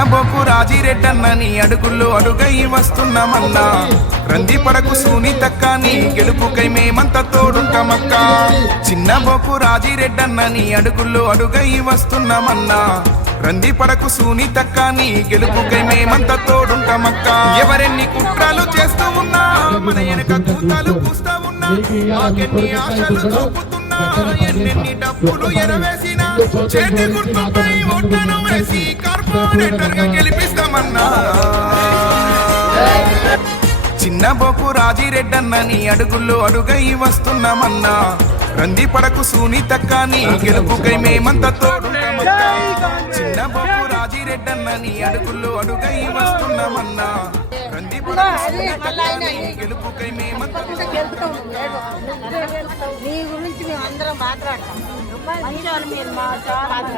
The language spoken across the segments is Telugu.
చిన్నబోకు రాజిరెడ్డన్న నీ అడుగుల్లో అడుగై వస్తున్నామన్నా. రంది పడకు సునీతక్క నీ గెలుపుకై మేమంతా తోడుంటామక్క. చిన్నబోకు రాజిరెడ్డన్న నీ అడుగుల్లో అడుగై వస్తున్నామన్నా. రంది పడకు సునీతక్క నీ గెలుపుకై మేమంతా తోడుంటామక్క. ఎవరెన్ని కుట్రలు చేస్తూ ఉన్నా మన వెనక కూతాలు పూస్తా ఉన్నా. మాకెన్ని ఆశలు చూపుతున్నా ఎన్నెన్ని డబ్బులు ఎరవేసినా చేతి గుర్తుపై ఓట్లను వేసి కార్పొరేటర్ గా గెలిపిస్తామన్నా. చిన్నబోకు రాజిరెడ్డన్న నీ అడుగుల్లో అడుగై వస్తున్నామన్నా. రంది పడకు సునీతక్క నీ గెలుపుకై మేమంతా తోడుంటామన్నా. చిన్నబోకు రాజిరెడ్డన్న నీ అడుగుల్లో అడుగై వస్తున్నామన్నా. రంది పడకు సునీతక్క నీ గెలుపుకై మేమంతా నీ గురించి మేము అందరం మాట్లాడతాం. మంచి వాళ్ళు మీరు మాట్లాడాలి.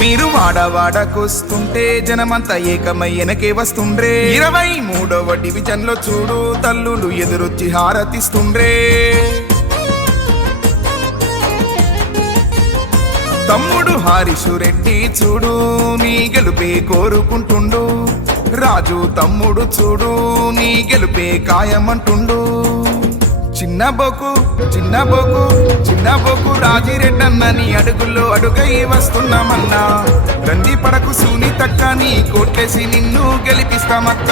మీరు వాడవాడకొస్తుంటే జనమంతా ఏకమై వెనకే వస్తుండ్రే. 23వ డివిజన్ లో చూడు తల్లులు ఎదురొచ్చి హారతిస్తుండ్రే. తమ్ముడు హారిషు రెడ్డి చూడు నీ గెలుపే కోరుకుంటుండు. రాజు తమ్ముడు చూడు నీ గెలుపే ఖాయమంటుండు. చిన్నబోకు చిన్నబోకు చిన్నబోకు రాజిరెడ్డన్న నీ అడుగుల్లో అడుగై వస్తున్నామన్నా. రంది పడకు సునీతక్క నీ కోట్లేసి నిన్ను గెలిపిస్తామక్క.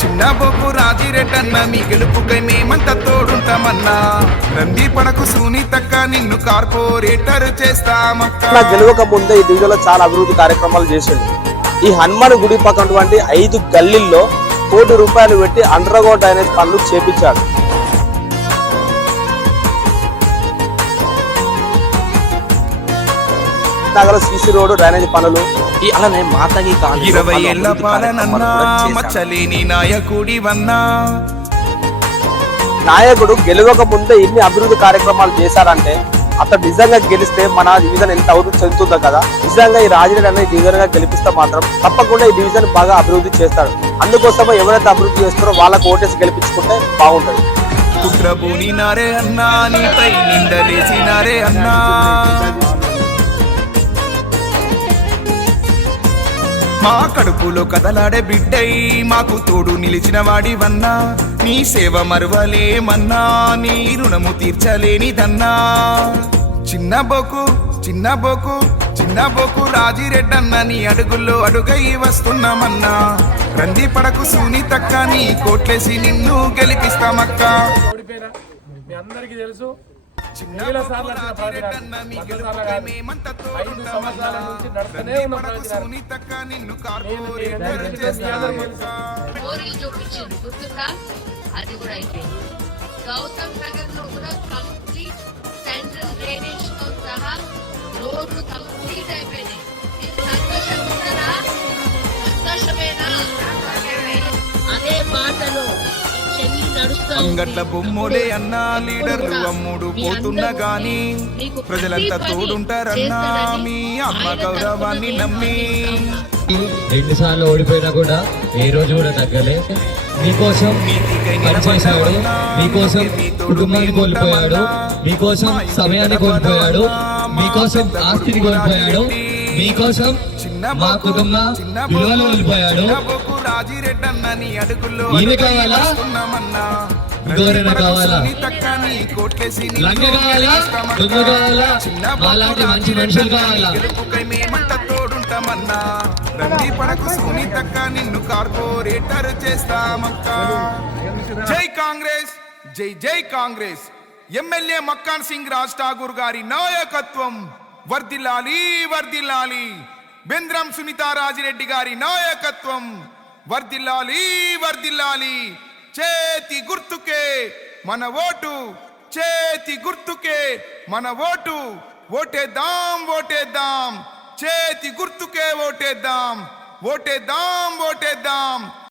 చిన్నబోకు రాజిరెడ్డన్న మీ గెలుపుకై మేమంతా తోడుంటామన్నా. రంది పడకు సునీతక్క నిన్ను కార్పొరేటర్ చేస్తామక్క. గెలవక ముందే ఈ డివిజన్లో చాలా అభివృద్ధి కార్యక్రమాలు చేసిండు. ఈ హనుమాన్ గుడి పక్కనటువంటి 5 గల్లీల్లో ₹1 కోటి పెట్టి అండర్ గ్రౌండ్ డ్రైనేజ్ పనులు చేపించాడు. నగర సీసీ రోడ్డు డ్రైనేజ్ పనులు అలానే మాతగి 20 ఏళ్ల పాలనన్నా మచ్చలేని నాయకుడివన్నా. నాయకుడు గెలవక ముందే ఇన్ని అభివృద్ధి కార్యక్రమాలు చేశారంటే అతను నిజంగా గెలిస్తే మన డివిజన్ ఎంత అభివృద్ధి చెందుతుందో కదా. నిజంగా ఈ రాజిరెడ్డి అనే డివిజన్ గా గెలిపిస్తే మాత్రం తప్పకుండా ఈ డివిజన్ బాగా అభివృద్ధి చేస్తాడు. అందుకోసమే ఎవరైతే అభివృద్ధి చేస్తారో వాళ్ళకు ఓటేసి గెలిపించుకుంటే బాగుంటది. కుట్రబూని నారే అన్నా నీపై నిందలేసినారే అన్నా. మా కడుపులో కదలాడే బిడ్డై మాకు తోడు నిలిచిన వాడివన్నా. నీ సేవ మరువలేమన్నా నీ రుణము తీర్చలేనిదన్నా. చిన్నబోకు చిన్నబోకు చిన్నబోకు రాజిరెడ్డన్న నీ అడుగుల్లో అడుగై వస్తున్నామన్నా. రంది పడకు సునీతక్క నీ కోట్లేసి నిన్ను గెలిపిస్తామక్క. అందరికీ తెలుసు గౌతమ్ నగర్ లో కూడా కంప్లీట్ సెంట్రల్ డ్రైనేజ్ తో సహా రోడ్లు కంప్లీట్ అయిపోయినాయి. సంతోషమేనా? అదే బాటలో అంగట్ల బొమ్మలే అన్నా లీడర్లు అమ్ముడు పోతున్నా గాని ప్రజలంతా తోడుంటారన్నా మీ ఆత్మ గౌరవాన్ని నమ్మి. 2 సార్లు ఓడిపోయినా కూడా ఏ రోజు కూడా తగ్గలే. మీకోసం పనిచేశాడు, మీకోసం కుటుంబాన్ని కోల్పోయాడు, మీకోసం సమయాన్ని కోల్పోయాడు, మీకోసం ఆస్తిని కోల్పోయాడు, మీకోసం మా కుటుంబ విలువలు కోల్పోయాడు. ఈయన కావాలా? ఇంకెవరైనా కావాలా? లంగ కావాలా? దొంగ కావాలా? అలాంటి మంచి మనుషులు కావాలా? రంది పడకు సునీతక్క నిన్ను కార్పొరేటర్ చేస్తామక్క. జై కాంగ్రెస్, జై జై కాంగ్రెస్. ఎమ్మెల్యే మక్కాన్ సింగ్ రాజ్ ఠాగూర్ గారి నాయకత్వం వర్ధిల్లాలి వర్ధిల్లాలి. బెంద్రం సునీతా రాజిరెడ్డి గారి నాయకత్వం వర్ధిల్లాలి వర్ధిల్లాలి. చేతి గుర్తుకే మన ఓటు, చేతి గుర్తుకే మన ఓటు. ఓటేద్దాం ఓటేద్దాం, చేతి గుర్తుకే ఓటేద్దాం, ఓటేద్దాం ఓటేద్దాం.